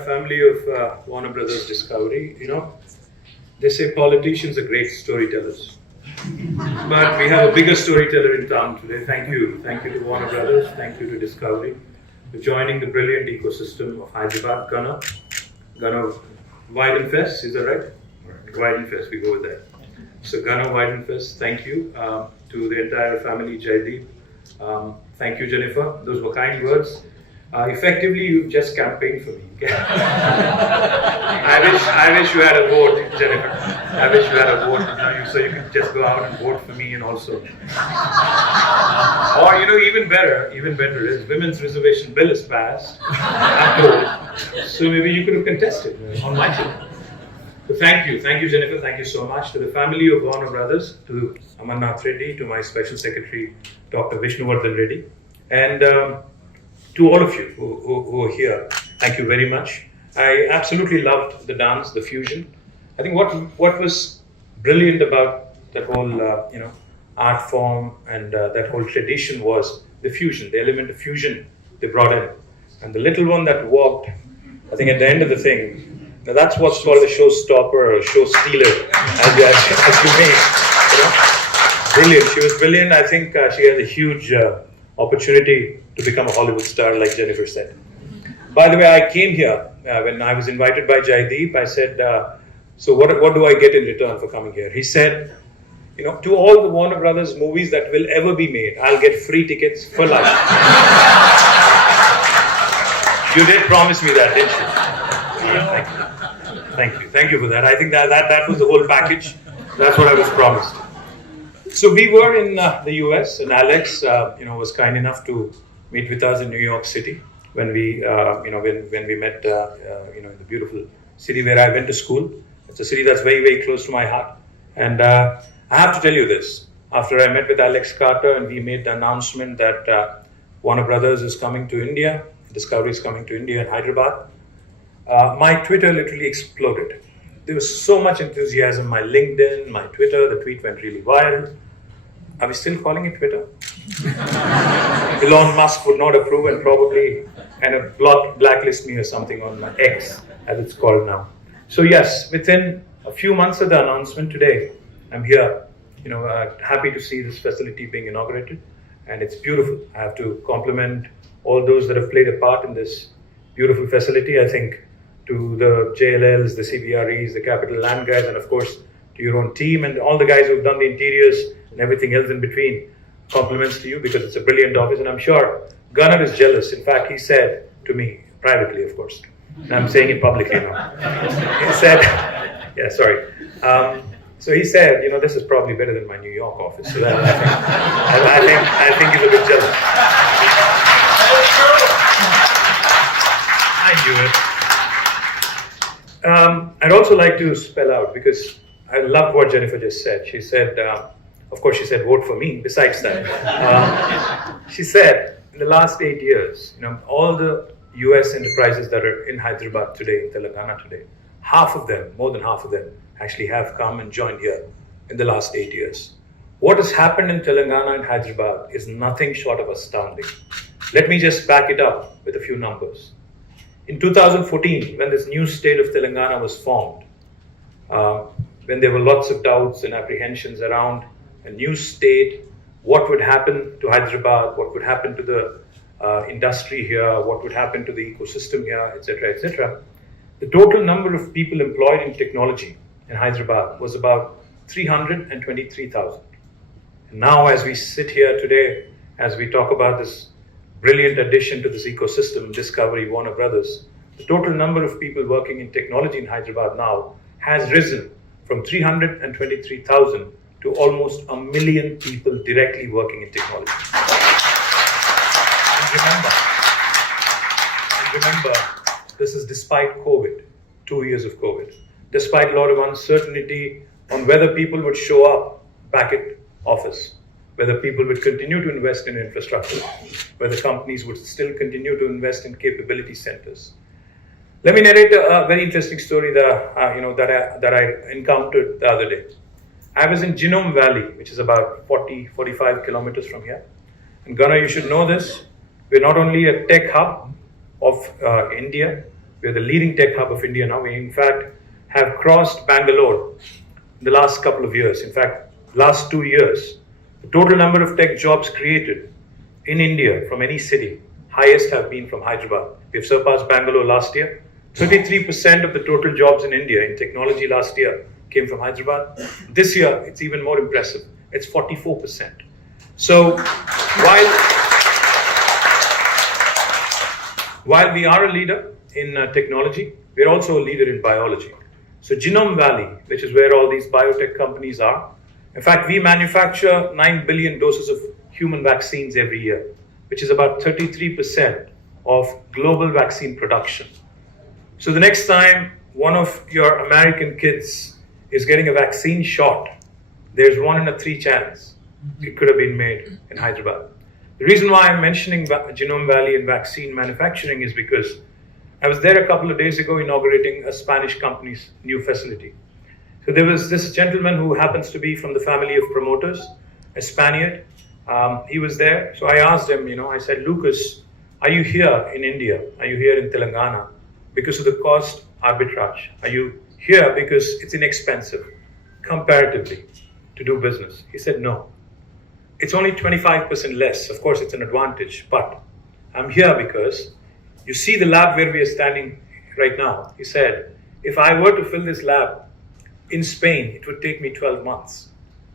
entire family of Warner Brothers Discovery. They say politicians are great storytellers. But we have a bigger storyteller in town today. Thank you. Thank you to Warner Brothers. Thank you to Discovery for joining the brilliant ecosystem of Hyderabad. Gunnar Weidenfest, is that right? Weidenfest, we go with that. So Gunnar Weidenfest, thank you. To the entire family, Jaideep. Thank you, Jennifer. Those were kind words. Effectively, you just campaigned for me. I wish you had a vote, Jennifer. I wish you had a vote, so you could just go out and vote for me and also. Or even better is Women's Reservation Bill is passed. I'm told. So maybe you could have contested on my team. So thank you, Jennifer. Thank you so much to the family of Warner Brothers, to Amarnath Reddy, to my Special Secretary, Dr. Vishnuvardhan Reddy, and to all of you who are here. Thank you very much. I absolutely loved the dance, the fusion. I think what was brilliant about that whole art form and that whole tradition was the fusion, the element of fusion they brought in, and the little one that walked. I think at the end of the thing. Now that's what's called a showstopper or a show stealer, as you may. Brilliant. She was brilliant. I think she has a huge opportunity to become a Hollywood star, like Jennifer said. By the way, I came here when I was invited by Jaideep. I said, so what do I get in return for coming here? He said, to all the Warner Brothers movies that will ever be made, I'll get free tickets for life. You did promise me that, didn't you? Thank you for that. I think that was the whole package. That's what I was promised. So we were in the US, and Alex, was kind enough to meet with us in New York City when we, when we met, in the beautiful city where I went to school. It's a city that's very, very close to my heart. And I have to tell you this: after I met with Alex Carter and we made the announcement that Warner Brothers is coming to India, Discovery is coming to India and Hyderabad. My Twitter literally exploded. There was so much enthusiasm. My LinkedIn, my Twitter, the tweet went really viral. Are we still calling it Twitter? Elon Musk would not approve and probably blacklist me or something on my X, as it's called now. So yes, within a few months of the announcement today, I'm here, happy to see this facility being inaugurated, and it's beautiful. I have to compliment all those that have played a part in this beautiful facility. I think to the JLLs, the CBREs, the Capital Land guys, and of course to your own team and all the guys who've done the interiors and everything else in between. Compliments to you because it's a brilliant office, and I'm sure Gunnar is jealous. In fact, he said to me, privately of course, and I'm saying it publicly now. He said, so he said, this is probably better than my New York office. So that I think he's a bit jealous. I knew it. I'd also like to spell out, because I loved what Jennifer just said. She said, of course, she said, vote for me. Besides that, she said, in the last 8 years, all the US enterprises that are in Hyderabad today, in Telangana today, more than half of them, actually have come and joined here in the last 8 years. What has happened in Telangana and Hyderabad is nothing short of astounding. Let me just back it up with a few numbers. In 2014, when this new state of Telangana was formed, when there were lots of doubts and apprehensions around a new state, what would happen to Hyderabad, what would happen to the industry here, what would happen to the ecosystem here, etc., etc. The total number of people employed in technology in Hyderabad was about 323,000. And now, as we sit here today, as we talk about this brilliant addition to this ecosystem, Discovery, Warner Brothers, the total number of people working in technology in Hyderabad now has risen from 323,000 to almost 1 million people directly working in technology. And remember, this is despite COVID, 2 years of COVID, despite a lot of uncertainty on whether people would show up back at office, whether people would continue to invest in infrastructure, whether companies would still continue to invest in capability centers. Let me narrate a very interesting story that I encountered the other day. I was in Genome Valley, which is about 45 kilometers from here. And Gunnar, you should know this. We're not only a tech hub of India, We are the leading tech hub of India now. We, in fact, have crossed Bangalore in the last couple of years. In fact, last 2 years, the total number of tech jobs created in India from any city, highest have been from Hyderabad. We have surpassed Bangalore last year. 33% of the total jobs in India in technology last year came from Hyderabad. This year, it's even more impressive. It's 44%. So while we are a leader in technology, we're also a leader in biology. So Genome Valley, which is where all these biotech companies are, in fact, we manufacture 9 billion doses of human vaccines every year, which is about 33% of global vaccine production. So the next time one of your American kids is getting a vaccine shot, there's 1 in a 3 chance it could have been made in Hyderabad. The reason why I'm mentioning Genome Valley and vaccine manufacturing is because I was there a couple of days ago inaugurating a Spanish company's new facility. So there was this gentleman who happens to be from the family of promoters, a Spaniard. He was there. So I asked him, I said, Lucas, are you here in India? Are you here in Telangana because of the cost arbitrage? Are you here because it's inexpensive comparatively to do business? He said, no. It's only 25% less. Of course, it's an advantage, but I'm here because you see the lab where we are standing right now. He said, if I were to fill this lab in Spain, it would take me 12 months.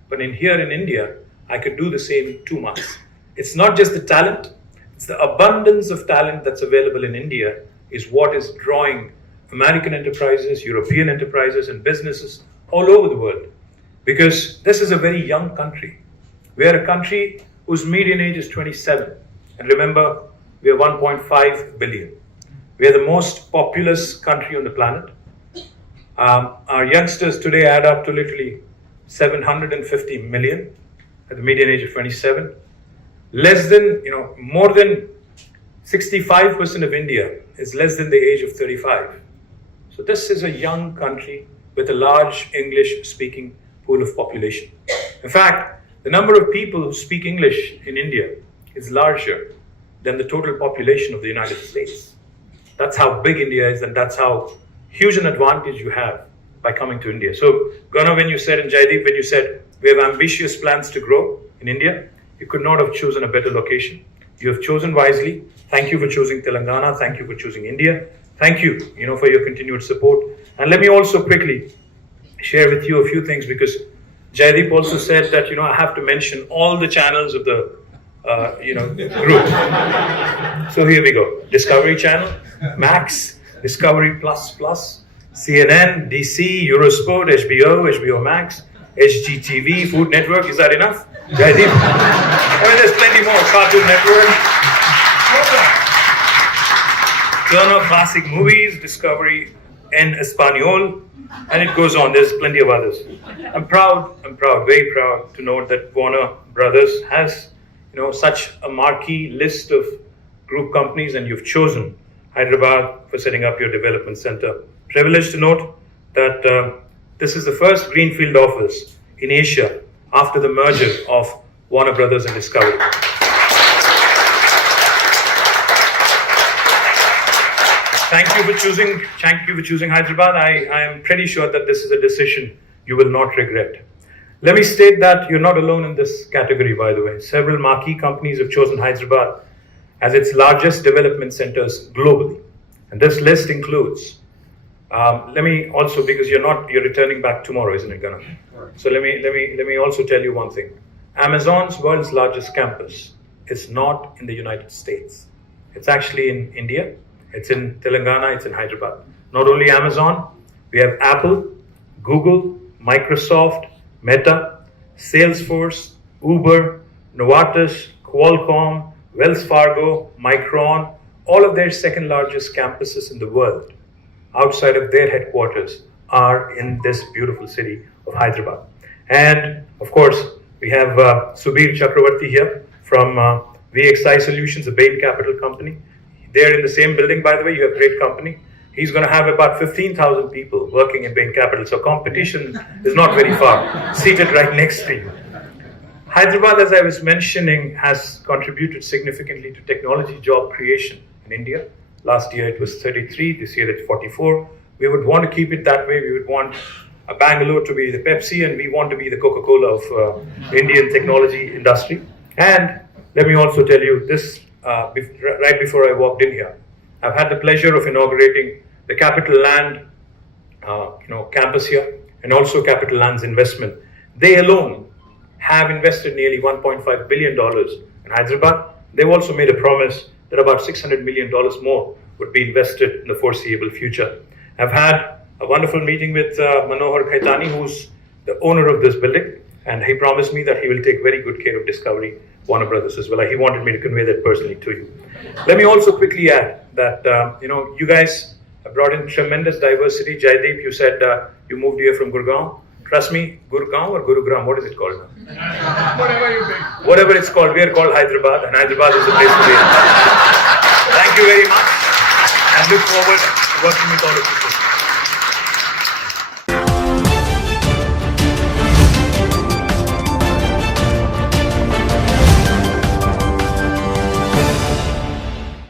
But here in India, I could do the same in 2 months. It's not just the talent, it's the abundance of talent that's available in India is what is drawing American enterprises, European enterprises, and businesses all over the world. Because this is a very young country. We are a country whose median age is 27. And remember, we are 1.5 billion. We are the most populous country on the planet. Our youngsters today add up to literally 750 million at the median age of 27. More than 65% of India is less than the age of 35. So this is a young country with a large English-speaking pool of population. In fact, the number of people who speak English in India is larger than the total population of the United States. That's how big India is, and that's how huge an advantage you have by coming to India. So, Gana, when you said, and Jaideep, when you said, we have ambitious plans to grow in India, you could not have chosen a better location. You have chosen wisely. Thank you for choosing Telangana. Thank you for choosing India. Thank you, for your continued support. And let me also quickly share with you a few things, because Jaideep also said that, I have to mention all the channels of the group. So here we go. Discovery Channel, Max, Discovery Plus, CNN, DC, Eurosport, HBO Max, HGTV, Food Network. Is that enough? Jaideep? There's plenty more. Cartoon Network, Turner Classic Movies, Discovery en Espanol, and it goes on. There's plenty of others. I'm proud, very proud to note that Warner Brothers has such a marquee list of group companies, and you've chosen Hyderabad for setting up your development center. Privileged to note that this is the first greenfield office in Asia after the merger of Warner Brothers and Discovery. Thank you for choosing Hyderabad. I am pretty sure that this is a decision you will not regret. Let me state that you're not alone in this category, by the way. Several marquee companies have chosen Hyderabad as its largest development centers globally. And this list includes, let me also, because you're returning back tomorrow, isn't it, Gana? So let me also tell you one thing. Amazon's world's largest campus is not in the United States. It's actually in India. It's in Telangana, it's in Hyderabad. Not only Amazon, we have Apple, Google, Microsoft, Meta, Salesforce, Uber, Novartis, Qualcomm, Wells Fargo, Micron, all of their second largest campuses in the world outside of their headquarters are in this beautiful city of Hyderabad. And of course, we have Subir Chakravarti here from VXI Solutions, a Bain Capital company. They're in the same building, by the way. You have great company. He's going to have about 15,000 people working in Bain Capital. So competition is not very far, seated right next to you. Hyderabad, as I was mentioning, has contributed significantly to technology job creation in India. Last year it was 33, this year it's 44. We would want to keep it that way. We would want Bangalore to be the Pepsi, and we want to be the Coca-Cola of Indian technology industry. And let me also tell you this, right before I walked in here, I've had the pleasure of inaugurating the Capital Land campus here, and also Capital Land's investment. They alone have invested nearly $1.5 billion in Hyderabad. They've also made a promise that about $600 million more would be invested in the foreseeable future. I've had a wonderful meeting with Manohar Khaitani, who's the owner of this building, and he promised me that he will take very good care of Discovery Warner Brothers as well. He wanted me to convey that personally to you. Let me also quickly add that, you guys have brought in tremendous diversity. Jaideep, you said you moved here from Gurgaon. Trust me, Gurgaon or Gurugram, what is it called now? Whatever you think. Whatever it's called, we are called Hyderabad, and Hyderabad is the place to be. Thank you very much, and look forward to working with all of you.